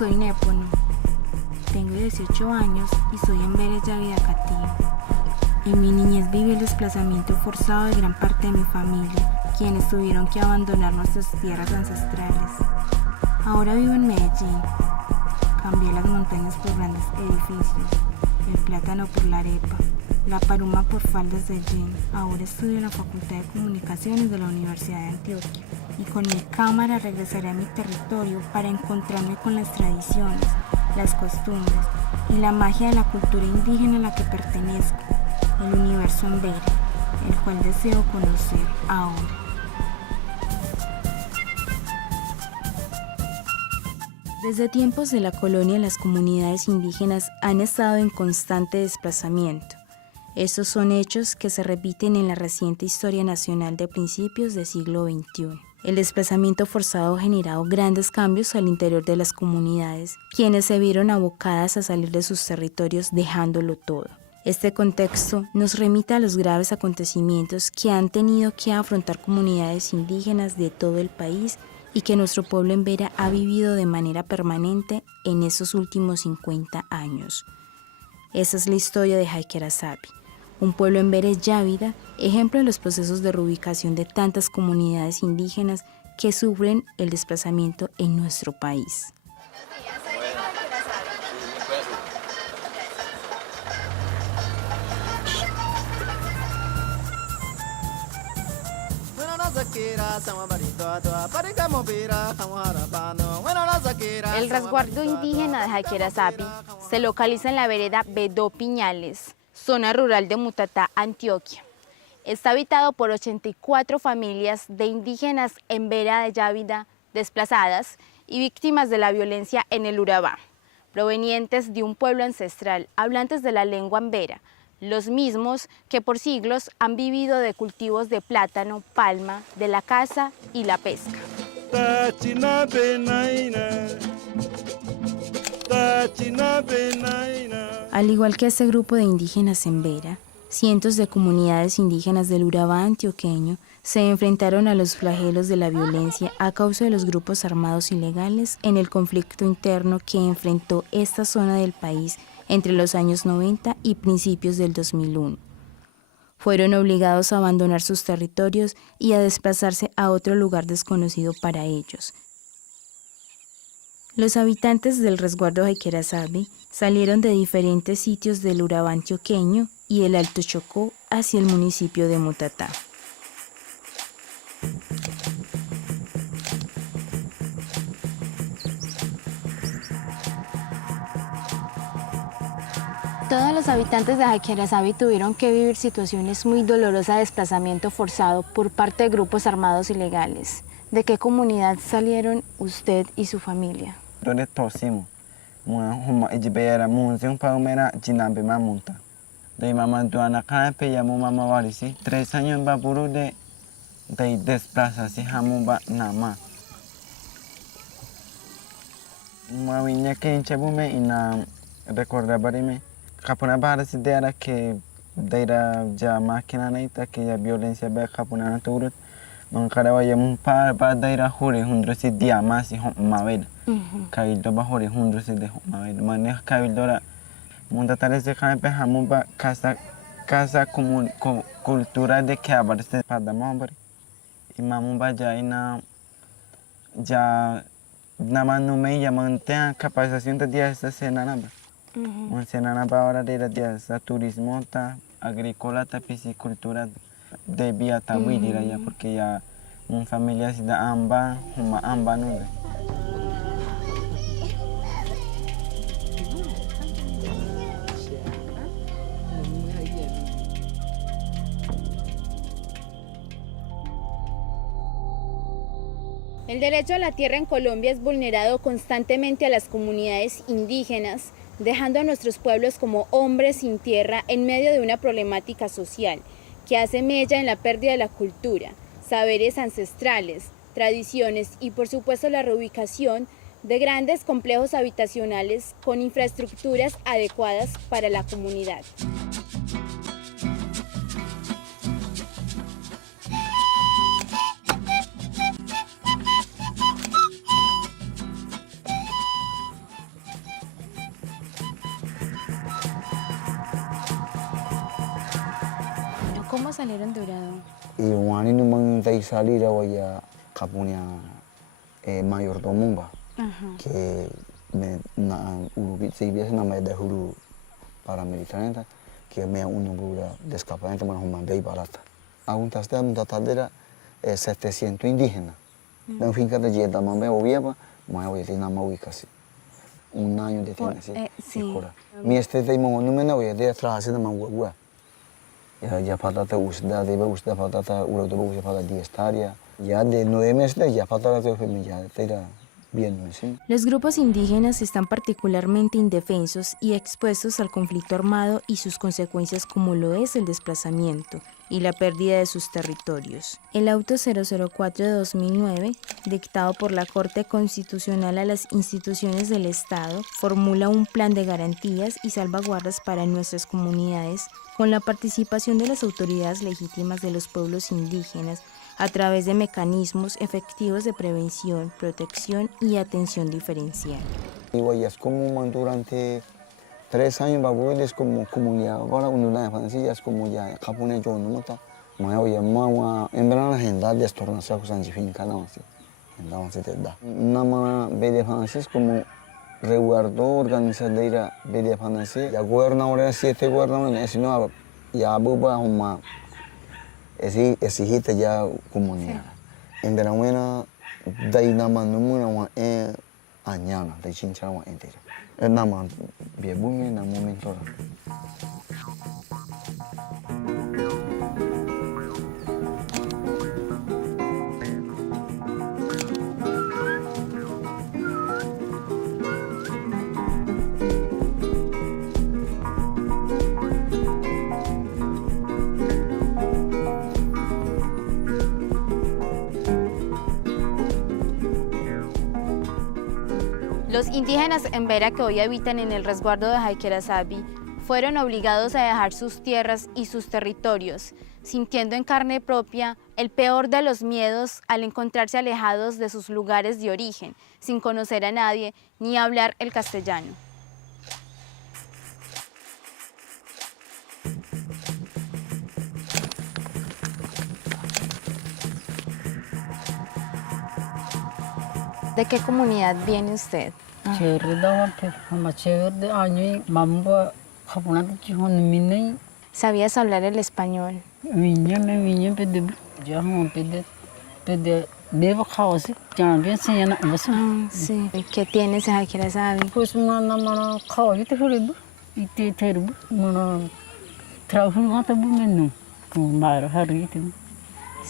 Soy Népono, tengo 18 años y soy Embera Yávida Cativa. En mi niñez viví el desplazamiento forzado de gran parte de mi familia, quienes tuvieron que abandonar nuestras tierras ancestrales. Ahora vivo en Medellín. Cambié las montañas por grandes edificios, el plátano por la arepa, la paruma por faldas de jean. Ahora estudio en la Facultad de Comunicaciones de la Universidad de Antioquia y con mi cámara regresaré a mi territorio para encontrarme con las tradiciones, las costumbres y la magia de la cultura indígena a la que pertenezco, el universo Embera, el cual deseo conocer ahora. Desde tiempos de la colonia, las comunidades indígenas han estado en constante desplazamiento. Estos son hechos que se repiten en la reciente historia nacional de principios del siglo XXI. El desplazamiento forzado ha generado grandes cambios al interior de las comunidades, quienes se vieron abocadas a salir de sus territorios dejándolo todo. Este contexto nos remite a los graves acontecimientos que han tenido que afrontar comunidades indígenas de todo el país y que nuestro pueblo Embera ha vivido de manera permanente en esos últimos 50 años. Esa es la historia de Hayquerazabí, un pueblo Embera Yávida, ejemplo de los procesos de reubicación de tantas comunidades indígenas que sufren el desplazamiento en nuestro país. El resguardo indígena de Hayquerazabí se localiza en la vereda Bedó Piñales, zona rural de Mutatá, Antioquia. Está habitado por 84 familias de indígenas Embera de Yávida desplazadas y víctimas de la violencia en el Urabá, provenientes de un pueblo ancestral, hablantes de la lengua Embera, los mismos que por siglos han vivido de cultivos de plátano, palma, de la caza y la pesca. Al igual que este grupo de indígenas Embera, cientos de comunidades indígenas del Urabá antioqueño se enfrentaron a los flagelos de la violencia a causa de los grupos armados ilegales en el conflicto interno que enfrentó esta zona del país entre los años 90 y principios del 2001. Fueron obligados a abandonar sus territorios y a desplazarse a otro lugar desconocido para ellos. Los habitantes del resguardo Hayquerazabí salieron de diferentes sitios del Urabá antioqueño y el Alto Chocó hacia el municipio de Mutatá. Todos los habitantes de Hayquerazabí tuvieron que vivir situaciones muy dolorosas de desplazamiento forzado por parte de grupos armados ilegales. ¿De qué comunidad salieron usted y su familia? Dole tosimo, huma ijibera munzion paumera jinabe mamunta. De mamá duana cape ya mama warisi 3 años en baburu de desplazarse hamuba nama. Mawinya que enchebume ina recordabarime. Capuna bara si dera que deira ya máquina naita que ya violencia be capuna naturut. Mangkarawa ya mumpa ba daira hore hundro si dia masi hom mawel. Kabildo ba hore hundro si de hom mawel. Mane kabildo ra munda tales de campe hamuba casa común cultura de que abarste pada mambre. Y mamumba ya ina ya nama no me ya mantenga capacitación de dia esta cena Mencionan ahora de la turismo, agrícola, piscicultura de vía tabuidira ya porque ya una familia se da amba no. El derecho a la tierra en Colombia es vulnerado constantemente a las comunidades indígenas, dejando a nuestros pueblos como hombres sin tierra en medio de una problemática social que hace mella en la pérdida de la cultura, saberes ancestrales, tradiciones y por supuesto la reubicación de grandes complejos habitacionales con infraestructuras adecuadas para la comunidad. ¿Cómo salieron de Urado? Y wani no man de salir a ya capunia mayordomo que me na urubi se viese na me de huru paramilitar que me uno gura de escapamiento más un mandei barata. Aún hasta una tadera 700 indígenas. Me finca de yeda mame obieba, me voy a na casi. Un año de tiene así. Sí. Mi de mo no me no voy a de atrás de mangua. Ya patata usda debe usda patata ulo de usda patata 10 hectáreas. Ya de 9 meses ya patata de familia era bien, ¿sí? Los grupos indígenas están particularmente indefensos y expuestos al conflicto armado y sus consecuencias como lo es el desplazamiento y la pérdida de sus territorios. El auto 004 de 2009, dictado por la Corte Constitucional a las instituciones del Estado, formula un plan de garantías y salvaguardas para nuestras comunidades con la participación de las autoridades legítimas de los pueblos indígenas a través de mecanismos efectivos de prevención, protección y atención diferencial. Y es como durante 3 años es como comunidad, ahora una de es como ya japonés yo no mata, en verano la agenda de estornación con finca no así, entonces te da. Nada más de francés como resguardo organizadora de francés, ya gobernador 7 gobernadores, sino ya buba uma exigiste ya comunidad. En verano de nada más no una añana de chinchagua entera. Nada más bien muy en el momento. Los indígenas Embera que hoy habitan en el resguardo de Hayquerazabí fueron obligados a dejar sus tierras y sus territorios, sintiendo en carne propia el peor de los miedos al encontrarse alejados de sus lugares de origen, sin conocer a nadie ni hablar el castellano. ¿De qué comunidad viene usted? ¿Sabías hablar el español? Sí. ¿Qué tienes en Hayquerazabí? Pues una mano kawai te huribu ite terbu mana trabajo no te bumeno como maro harite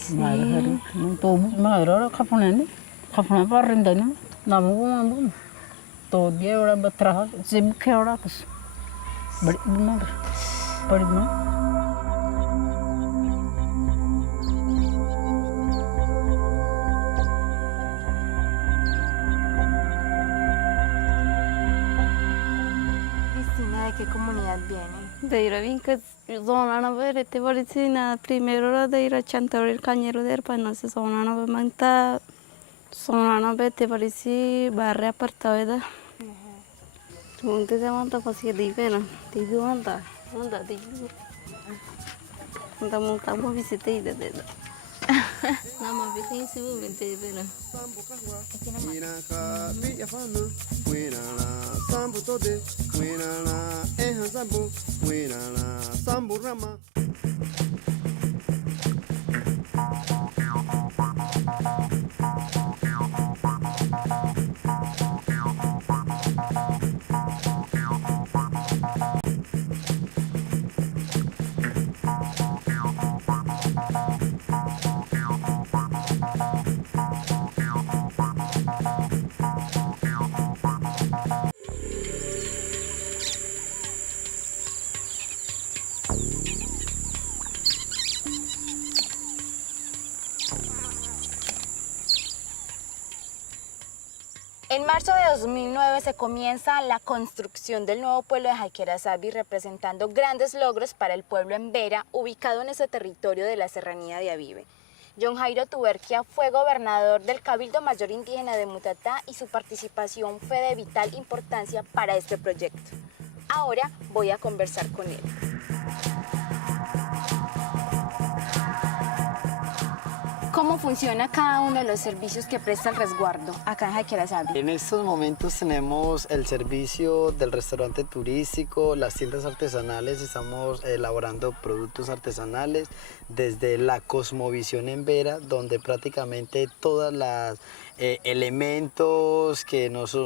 maro harite no tobu maro kapone barrendano namu mambu to dia ora batraha se muke ora pues bari bumar bari bumar. ¿De qué comunidad viene? De ir a vinca zona na ver te varicina primero de ir a chantar el cañero de herpano se zona na manta zona na ver te varici barre apartado da tunte se manta pasi di pena ti du manta di manta monta mo visite ida de nama visite se mo mente pena En marzo de 2009 se comienza la construcción del nuevo pueblo de Hayquerazabí, representando grandes logros para el pueblo Embera, ubicado en ese territorio de la serranía de Avive. John Jairo Tuberquia fue gobernador del Cabildo Mayor Indígena de Mutatá y su participación fue de vital importancia para este proyecto. Ahora voy a conversar con él. funciona cada uno de los servicios que presta el resguardo acá en Jaquirasabi? En estos momentos tenemos el servicio del restaurante turístico, las tiendas artesanales, estamos elaborando productos artesanales, desde la Cosmovisión en Vera, donde prácticamente todos los elementos que nos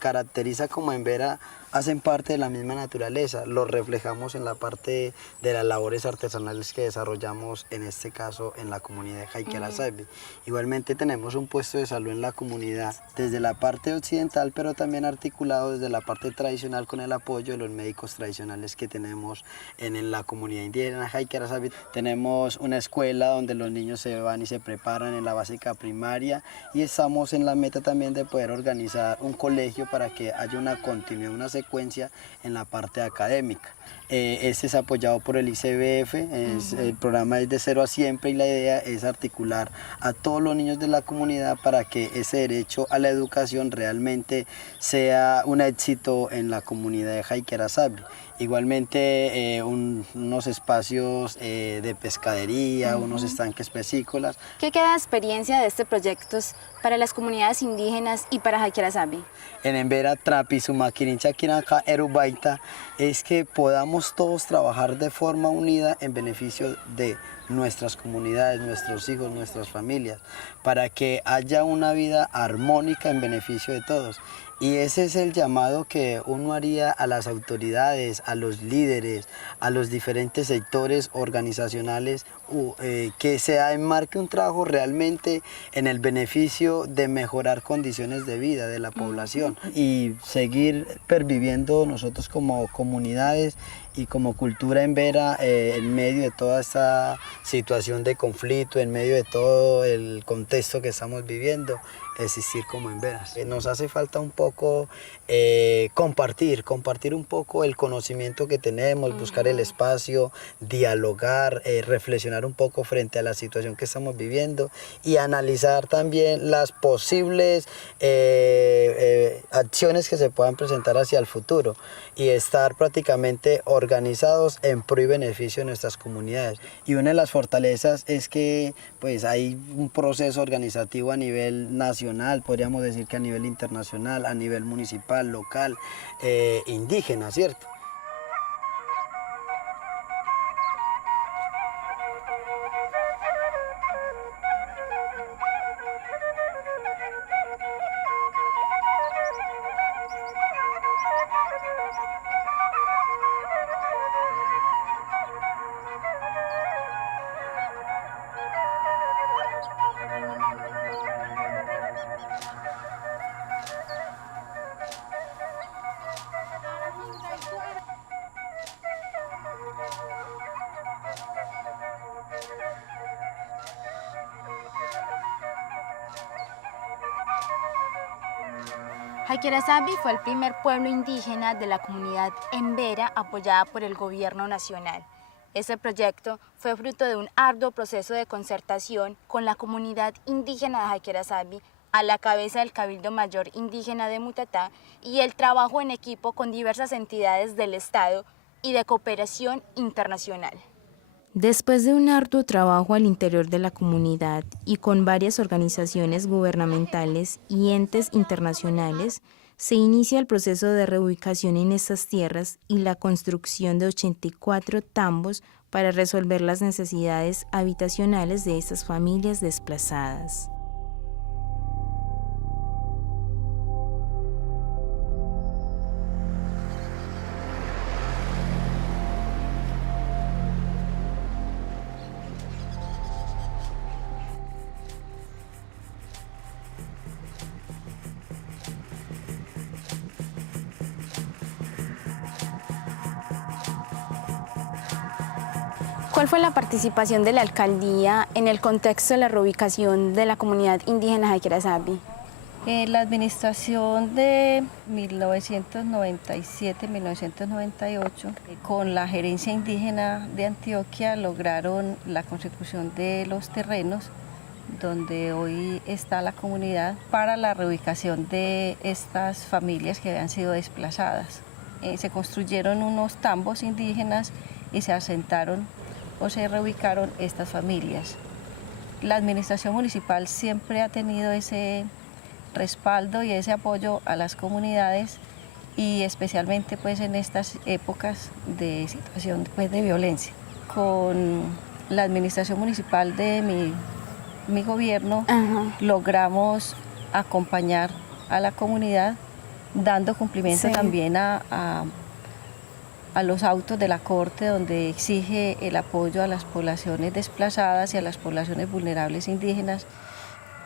caracteriza como en Vera hacen parte de la misma naturaleza, lo reflejamos en la parte de las labores artesanales que desarrollamos, en este caso en la comunidad de Jaquirasabi. Igualmente tenemos un puesto de salud en la comunidad, desde la parte occidental, pero también articulado desde la parte tradicional con el apoyo de los médicos tradicionales que tenemos en la comunidad indígena de Jaquirasabi. Tenemos una escuela donde los niños se van y se preparan en la básica primaria, y estamos en la meta también de poder organizar un colegio para que haya una continuidad, una secuencia en la parte académica. Este es apoyado por el ICBF, el programa es de 0 a siempre, y la idea es articular a todos los niños de la comunidad para que ese derecho a la educación realmente sea un éxito en la comunidad de Jaquirasabi. Igualmente unos espacios de pescadería, unos estanques piscícolas. ¿Qué queda de experiencia de este proyecto para las comunidades indígenas y para Jaquirasabi? En Embera, Trapi, Sumaquirincha, Quiraca, Erubaita, es que podamos todos trabajar de forma unida en beneficio de nuestras comunidades, nuestros hijos, nuestras familias, para que haya una vida armónica en beneficio de todos. Y ese es el llamado que uno haría a las autoridades, a los líderes, a los diferentes sectores organizacionales, que se enmarque un trabajo realmente en el beneficio de mejorar condiciones de vida de la población y seguir perviviendo nosotros como comunidades y como cultura en Vera en medio de toda esta situación de conflicto, en medio de todo el contexto que estamos viviendo, existir como en Vera. Nos hace falta un poco compartir un poco el conocimiento que tenemos, buscar el espacio, dialogar, reflexionar un poco frente a la situación que estamos viviendo y analizar también las posibles acciones que se puedan presentar hacia el futuro y estar prácticamente organizados en pro y beneficio de nuestras comunidades. Y una de las fortalezas es que pues, hay un proceso organizativo a nivel nacional, podríamos decir que a nivel internacional, a nivel municipal, local, indígena, ¿cierto? Jaquirasabi fue el primer pueblo indígena de la comunidad Embera apoyada por el gobierno nacional. Este proyecto fue fruto de un arduo proceso de concertación con la comunidad indígena de Jaquirasabi a la cabeza del Cabildo Mayor Indígena de Mutatá y el trabajo en equipo con diversas entidades del Estado y de cooperación internacional. Después de un arduo trabajo al interior de la comunidad y con varias organizaciones gubernamentales y entes internacionales, se inicia el proceso de reubicación en estas tierras y la construcción de 84 tambos para resolver las necesidades habitacionales de estas familias desplazadas. ¿Cuál fue la participación de la alcaldía en el contexto de la reubicación de la comunidad indígena Jaquirasabi? La administración de 1997-1998, con la gerencia indígena de Antioquia, lograron la consecución de los terrenos donde hoy está la comunidad para la reubicación de estas familias que habían sido desplazadas. Se construyeron unos tambos indígenas y se asentaron o se reubicaron estas familias. La administración municipal siempre ha tenido ese respaldo y ese apoyo a las comunidades y especialmente pues en estas épocas de situación pues, de violencia. Con la administración municipal de mi gobierno logramos acompañar a la comunidad dando cumplimiento también a los autos de la Corte donde exige el apoyo a las poblaciones desplazadas y a las poblaciones vulnerables indígenas.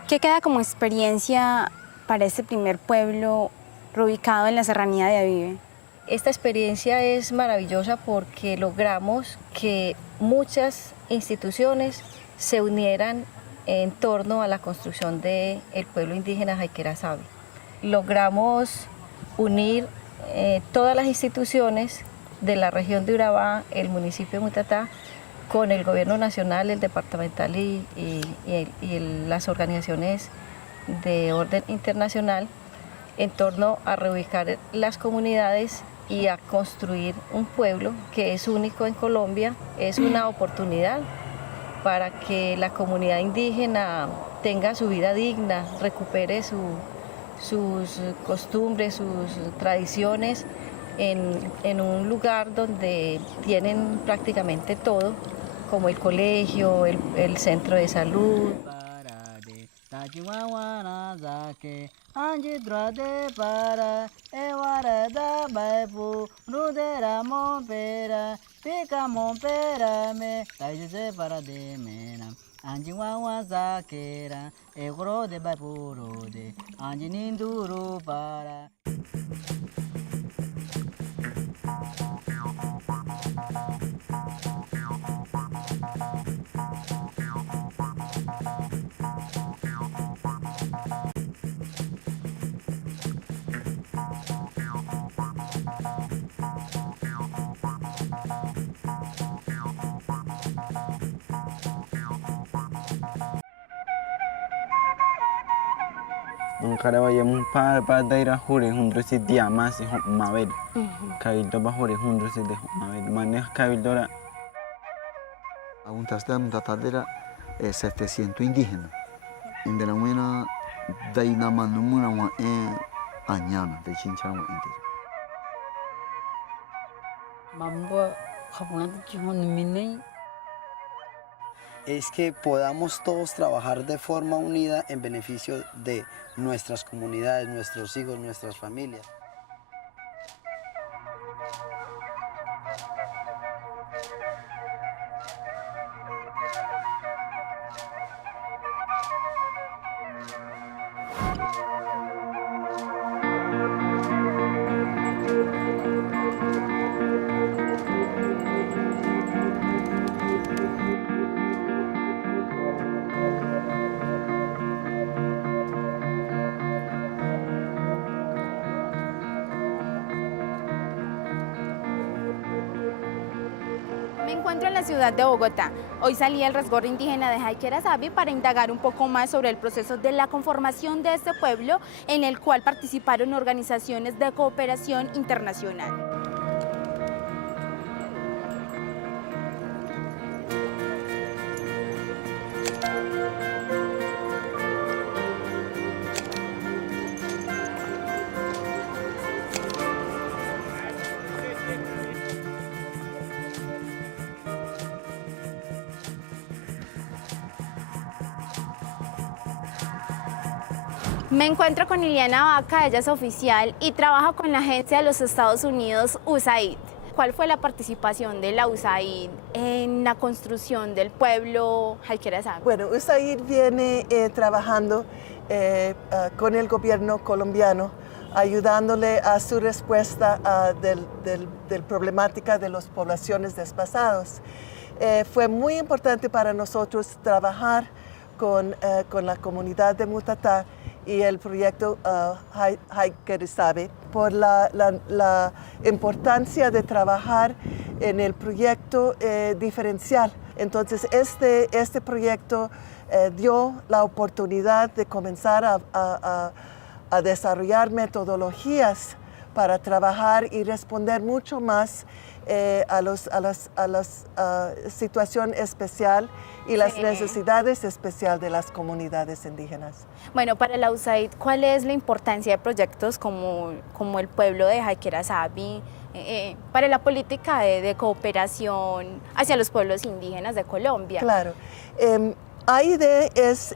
¿Qué queda como experiencia para este primer pueblo reubicado en la serranía de Avive? Esta experiencia es maravillosa porque logramos que muchas instituciones se unieran en torno a la construcción del pueblo indígena Jaiquera-Sabi. Logramos unir todas las instituciones de la región de Urabá, el municipio de Mutatá, con el gobierno nacional, el departamental y las organizaciones de orden internacional en torno a reubicar las comunidades y a construir un pueblo que es único en Colombia. Es una oportunidad para que la comunidad indígena tenga su vida digna, recupere sus costumbres, sus tradiciones en un lugar donde tienen prácticamente todo, como el colegio, el centro de salud. Kada waya mun pa daira hore hundro si dia masi mawed. Kabildo ba hore hundro si de mawed. Mane kabildo la. Aún hasta Mutatá 700 indígenas. En de la buena daina manumuna wa añana de chinchana wa indígena. Mambo japonés chihon minei. Es que podamos todos trabajar de forma unida en beneficio de nuestras comunidades, nuestros hijos, nuestras familias. Me encuentro en la ciudad de Bogotá. Hoy salí al resguardo indígena de Jaiquera-Sabi para indagar un poco más sobre el proceso de la conformación de este pueblo, en el cual participaron organizaciones de cooperación internacional. Me encuentro con Liliana Vaca, ella es oficial y trabaja con la agencia de los Estados Unidos USAID. ¿Cuál fue la participación de la USAID en la construcción del pueblo Jaiquera-Sabi? Bueno, USAID viene trabajando con el gobierno colombiano, ayudándole a su respuesta del problemática de las poblaciones desplazadas. Fue muy importante para nosotros trabajar con la comunidad de Mutatá y el proyecto Jaiquera-Sabi por la importancia de trabajar en el proyecto diferencial. Entonces, este proyecto dio la oportunidad de comenzar a desarrollar metodologías para trabajar y responder mucho más a la situación especial y las Sí. necesidades especiales de las comunidades indígenas. Bueno, para la USAID, ¿cuál es la importancia de proyectos como el pueblo de Jaquera-Sabi para la política de cooperación hacia los pueblos indígenas de Colombia? Claro. AID es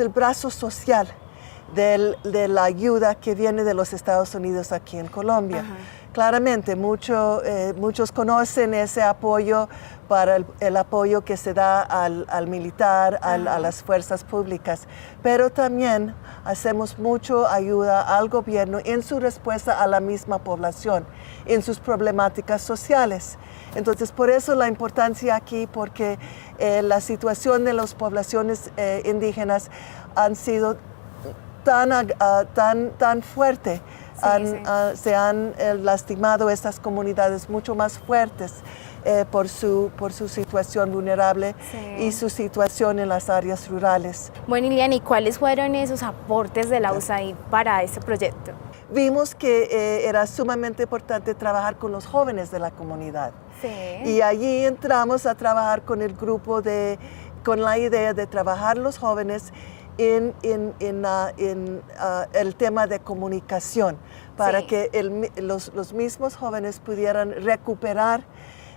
el brazo social de la ayuda que viene de los Estados Unidos aquí en Colombia. Ajá. Claramente, muchos conocen ese apoyo para el apoyo que se da al militar, a las fuerzas públicas, pero también hacemos mucho ayuda al gobierno en su respuesta a la misma población, en sus problemáticas sociales. Entonces, por eso la importancia aquí, porque la situación de las poblaciones indígenas han sido tan fuerte. Se han lastimado estas comunidades mucho más fuertes por su situación vulnerable y su situación en las áreas rurales. Bueno, Iliana, ¿y cuáles fueron esos aportes de la USAID para este proyecto? Vimos que era sumamente importante trabajar con los jóvenes de la comunidad. Sí. Y allí entramos a trabajar con el grupo con la idea de trabajar los jóvenes en el tema de comunicación, para Sí. que los mismos jóvenes pudieran recuperar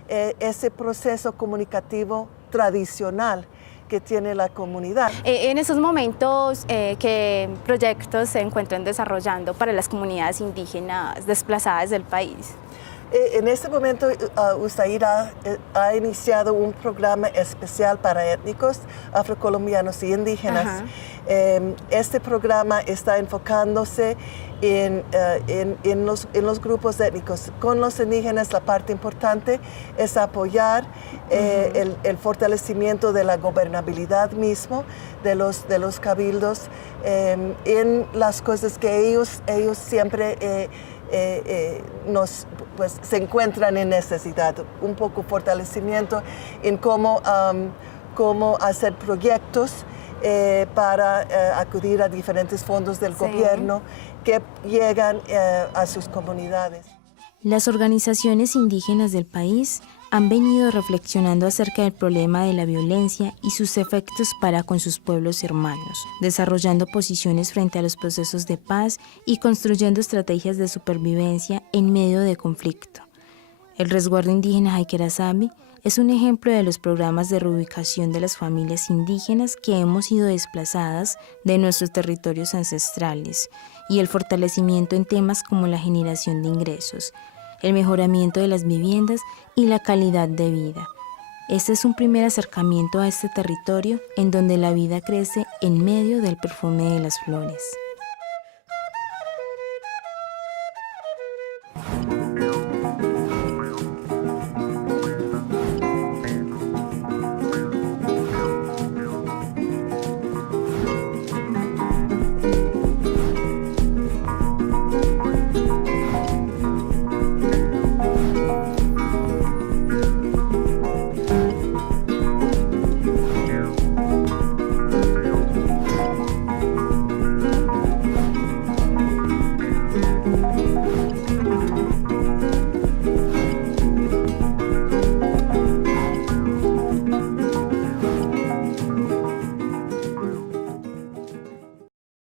ese proceso comunicativo tradicional que tiene la comunidad. En esos momentos, ¿qué proyectos se encuentran desarrollando para las comunidades indígenas desplazadas del país? En este momento, USAID ha iniciado un programa especial para étnicos, afrocolombianos y indígenas. Ajá. Este programa está enfocándose en los grupos étnicos. Con los indígenas, la parte importante es apoyar el fortalecimiento de la gobernabilidad mismo, de los cabildos, en las cosas que ellos siempre se encuentran en necesidad, un poco fortalecimiento en cómo hacer proyectos para acudir a diferentes fondos del gobierno que llegan a sus comunidades. Las organizaciones indígenas del país han venido reflexionando acerca del problema de la violencia y sus efectos para con sus pueblos hermanos, desarrollando posiciones frente a los procesos de paz y construyendo estrategias de supervivencia en medio de conflicto. El resguardo indígena Jaquera-Sabi es un ejemplo de los programas de reubicación de las familias indígenas que hemos sido desplazadas de nuestros territorios ancestrales y el fortalecimiento en temas como la generación de ingresos, el mejoramiento de las viviendas y la calidad de vida. Este es un primer acercamiento a este territorio en donde la vida crece en medio del perfume de las flores.